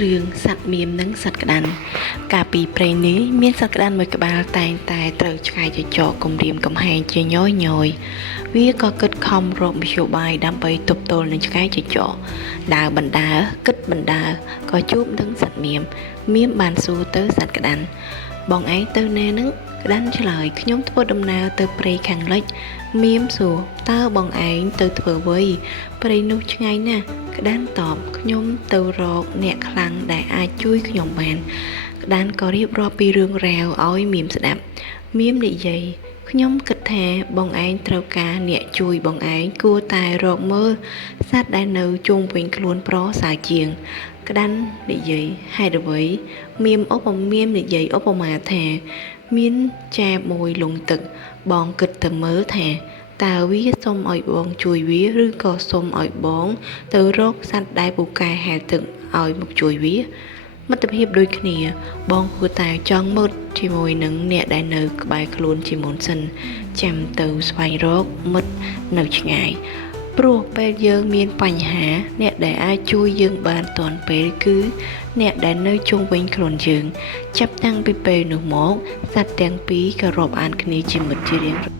រឿងសត្វមៀមនិងសត្វក្តាន់កាលពីព្រេងនេះមានសត្វក្តាន់មួយក្បាលតែងតែត្រូវឆ្កែចចកគំរាមកំហែងជាញយវាក៏គិតខំរកមធ្យោបាយដើម្បីទប់ទល់នឹងឆ្កែចចកដើរបណ្ដើរគិតបណ្ដើរក៏ជួបនឹងសត្វមៀមបានសួរទៅសត្វក្តាន់បងឯងទៅណានឹងក្តាន់ឆ្លើយខ្ញុំធ្វើដំណើរទៅព្រៃខាងលិចមៀមសួរតើបងឯងទៅធ្វើអ្វីព្រៃនោះឆ្ងាយណាស់ក្តាន់តបខ្ញុំទៅរកអ្នកខ្លាំងដែលអាចជួយខ្ញុំបានក្តាន់ក៏រៀបរាប់ពីរឿងរ៉ាវឲ្យមៀមស្ដាប់មៀមនិយាយខ្ញុំគិតថាបងឯងត្រូវការអ្នកជួយបងឯងគួរតែរកមើលសត្វដែលនៅជុំវិញខ្លួនប្រសើរជាងក្តាន់និយាយហេតុអ្វីមៀមនិយាយឧបមាថាមានចាបមួយលងទឹកបងគិតទៅមើលថាតើវាសុំឲ្យបងជួយវាឬក៏សុំឲ្យបងទៅរកសត្វដែលពូកែហែលទឹកឲ្យមកជួយវាមិត្តភាពដូចគ្នាបងគួរតែចង់មើលជាមួយនឹងអ្នកដែលនៅក្បែរខ្លួនជាមុនសិនចាំទៅស្វែងរកមិត្តនៅឆ្ងាយព្រោះពេលយើងមានបញ្ហាអ្នកដែលអាចជួយយើងបានទាន់ពេលគឺអ្នកដែលនៅជុំវិញខ្លួនយើងចាប់តាំងពីពេលនោះមកសត្វទាំងពីរក៏រាប់អានគ្នាជាមិត្តជារៀង